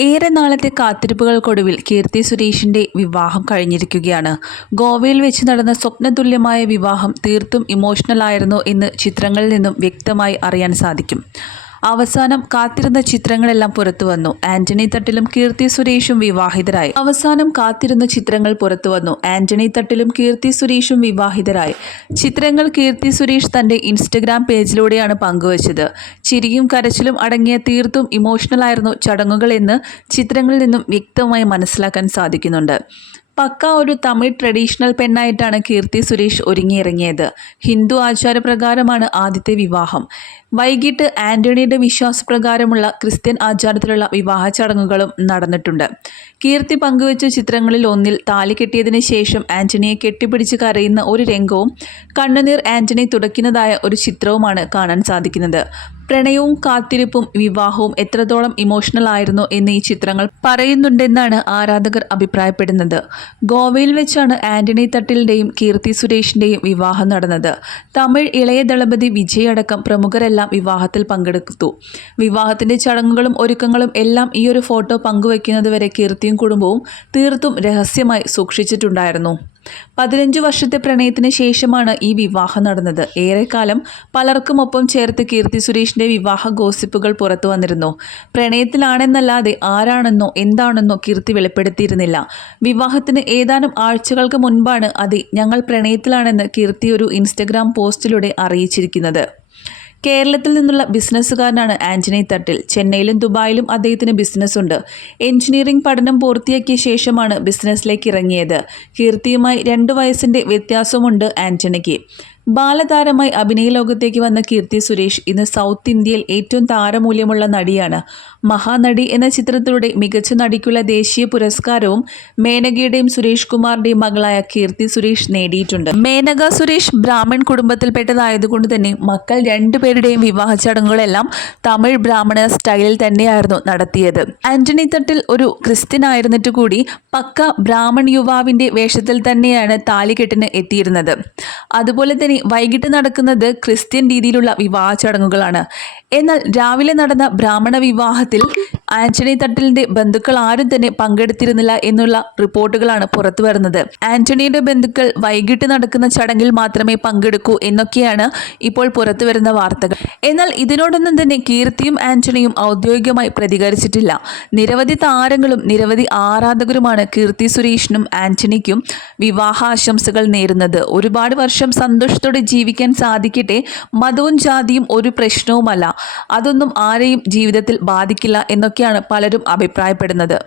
ഏറെ നാളത്തെ കാത്തിരിപ്പുകൾക്കൊടുവിൽ കീർത്തി സുരേഷിന്റെ വിവാഹം കഴിഞ്ഞിരിക്കുകയാണ്. ഗോവയിൽ വെച്ച് നടന്ന സ്വപ്നതുല്യമായ വിവാഹം തീർത്തും ഇമോഷണൽ ആയിരുന്നു എന്ന് ചിത്രങ്ങളിൽ നിന്നും വ്യക്തമായി അറിയാൻ സാധിക്കും. അവസാനം കാത്തിരുന്ന ചിത്രങ്ങളെല്ലാം പുറത്തു വന്നു. ആന്റണി തട്ടിലും കീർത്തി സുരേഷും വിവാഹിതരായി. അവസാനം കാത്തിരുന്ന ചിത്രങ്ങൾ പുറത്തു വന്നു. ആന്റണി തട്ടിലും കീർത്തി സുരേഷും വിവാഹിതരായി. ചിത്രങ്ങൾ കീർത്തി സുരേഷ് തന്റെ ഇൻസ്റ്റഗ്രാം പേജിലൂടെയാണ് പങ്കുവച്ചത്. ചിരിയും കരച്ചിലും അടങ്ങിയ തീർത്തും ഇമോഷണൽ ആയിരുന്നു ചടങ്ങുകൾ എന്ന് ചിത്രങ്ങളിൽ നിന്നും വ്യക്തമായി മനസ്സിലാക്കാൻ സാധിക്കുന്നുണ്ട്. പക്ക ഒരു തമിഴ് ട്രഡീഷണൽ പെണ്ണായിട്ടാണ് കീർത്തി സുരേഷ് ഒരുങ്ങിയിറങ്ങിയത്. ഹിന്ദു ആചാരപ്രകാരമാണ് ആദ്യത്തെ വിവാഹം. വൈകിട്ട് ആന്റണിയുടെ വിശ്വാസപ്രകാരമുള്ള ക്രിസ്ത്യൻ ആചാരത്തിലുള്ള വിവാഹ ചടങ്ങുകളും നടന്നിട്ടുണ്ട്. കീർത്തി പങ്കുവച്ച ചിത്രങ്ങളിൽ ഒന്നിൽ താലി കെട്ടിയതിന് ശേഷം ആന്റണിയെ കെട്ടിപ്പിടിച്ച് കരയുന്ന ഒരു രംഗവും കണ്ണുനീർ ആന്റണി തുടയ്ക്കുന്നതായ ഒരു ചിത്രവുമാണ് കാണാൻ സാധിക്കുന്നത്. പ്രണയവും കാത്തിരിപ്പും വിവാഹവും എത്രത്തോളം ഇമോഷണൽ ആയിരുന്നു എന്ന് ഈ ചിത്രങ്ങൾ പറയുന്നുണ്ടെന്നാണ് ആരാധകർ അഭിപ്രായപ്പെടുന്നത്. ഗോവയിൽ വെച്ചാണ് ആന്റണി തട്ടിലിന്റെയും കീർത്തി സുരേഷിന്റെയും വിവാഹം നടന്നത്. തമിഴ് ഇളയ ദളപതി വിജയ് അടക്കം പ്രമുഖരെല്ലാം വിവാഹത്തിൽ പങ്കെടുത്തു. വിവാഹത്തിന്റെ ചടങ്ങുകളും ഒരുക്കങ്ങളും എല്ലാം ഈ ഒരു ഫോട്ടോ പങ്കുവയ്ക്കുന്നതുവരെ കീർത്തിയും കുടുംബവും തീർത്തും രഹസ്യമായി സൂക്ഷിച്ചിട്ടുണ്ടായിരുന്നു. പതിനഞ്ച് വർഷത്തെ പ്രണയത്തിന് ശേഷമാണ് ഈ വിവാഹം നടന്നത്. ഏറെക്കാലം പലർക്കും ഒപ്പം ചേർത്ത് കീർത്തി സുരേഷിന്റെ വിവാഹ ഗോസിപ്പുകൾ പുറത്തു വന്നിരുന്നു. പ്രണയത്തിലാണെന്നല്ലാതെ ആരാണെന്നോ എന്താണെന്നോ കീർത്തി വെളിപ്പെടുത്തിയിരുന്നില്ല. വിവാഹത്തിന് ഏതാനും ആഴ്ചകൾക്ക് മുൻപാണ് അത് ഞങ്ങൾ പ്രണയത്തിലാണെന്ന് കീർത്തി ഒരു ഇൻസ്റ്റഗ്രാം പോസ്റ്റിലൂടെ അറിയിച്ചിരിക്കുന്നത്. കേരളത്തിൽ നിന്നുള്ള ബിസിനസ്സുകാരനാണ് ആന്റണി തട്ടിൽ. ചെന്നൈയിലും ദുബായിലും അദ്ദേഹത്തിന് ബിസിനസ്സുണ്ട്. എഞ്ചിനീയറിംഗ് പഠനം പൂർത്തിയാക്കിയ ശേഷമാണ് ബിസിനസ്സിലേക്ക് ഇറങ്ങിയത്. കീർത്തിയുമായി രണ്ടു വയസ്സിന്റെ വ്യത്യാസമുണ്ട് ആന്റണിക്ക്. ബാലതാരമായി അഭിനയ ലോകത്തേക്ക് വന്ന കീർത്തി സുരേഷ് ഇന്ന് സൗത്ത് ഇന്ത്യയിൽ ഏറ്റവും താരമൂല്യമുള്ള നടിയാണ്. മഹാനടി എന്ന ചിത്രത്തിലൂടെ മികച്ച നടിക്കുള്ള ദേശീയ പുരസ്കാരവും മേനകയുടെയും സുരേഷ് കുമാറിന്റെയും മകളായ കീർത്തി സുരേഷ് നേടിയിട്ടുണ്ട്. മേനക സുരേഷ് ബ്രാഹ്മൺ കുടുംബത്തിൽപ്പെട്ടതായതുകൊണ്ട് തന്നെ മക്കൾ രണ്ടുപേരുടെയും വിവാഹ ചടങ്ങുകളെല്ലാം തമിഴ് ബ്രാഹ്മണ സ്റ്റൈലിൽ തന്നെയായിരുന്നു നടത്തിയത്. ആന്റണി തട്ടിൽ ഒരു ക്രിസ്ത്യൻ ആയിരുന്നിട്ട് കൂടി പക്ക ബ്രാഹ്മൺ യുവാവിന്റെ വേഷത്തിൽ തന്നെയാണ് താലികെട്ടിന് എത്തിയിരുന്നത്. അതുപോലെ തന്നെ വൈകിട്ട് നടക്കുന്നത് ക്രിസ്ത്യൻ രീതിയിലുള്ള വിവാഹ ചടങ്ങുകളാണ്. എന്നാൽ രാവിലെ നടന്ന ബ്രാഹ്മണ വിവാഹത്തിൽ ആന്റണി തട്ടലിന്റെ ബന്ധുക്കൾ ആരും തന്നെ പങ്കെടുത്തിരുന്നില്ല എന്നുള്ള റിപ്പോർട്ടുകളാണ് പുറത്തു വരുന്നത്. ആന്റണിയുടെ ബന്ധുക്കൾ വൈകിട്ട് നടക്കുന്ന ചടങ്ങിൽ മാത്രമേ പങ്കെടുക്കൂ എന്നൊക്കെയാണ് ഇപ്പോൾ പുറത്തു വരുന്ന വാർത്തകൾ. എന്നാൽ ഇതിനോടൊന്നും തന്നെ കീർത്തിയും ആന്റണിയും ഔദ്യോഗികമായി പ്രതികരിച്ചിട്ടില്ല. നിരവധി താരങ്ങളും നിരവധി ആരാധകരുമാണ് കീർത്തി സുരേഷിനും ആന്റണിക്കും വിവാഹാശംസകൾ നേരുന്നത്. ഒരുപാട് വർഷം സന്തോഷത്തോടെ ജീവിക്കാൻ സാധിക്കട്ടെ മതവും ജാതിയും ഒരു പ്രശ്നവുമല്ല. അതൊന്നും ആരെയും ജീവിതത്തിൽ ബാധിക്കില്ല എന്നൊക്കെയാണ് പലരും അഭിപ്രായപ്പെടുന്നത്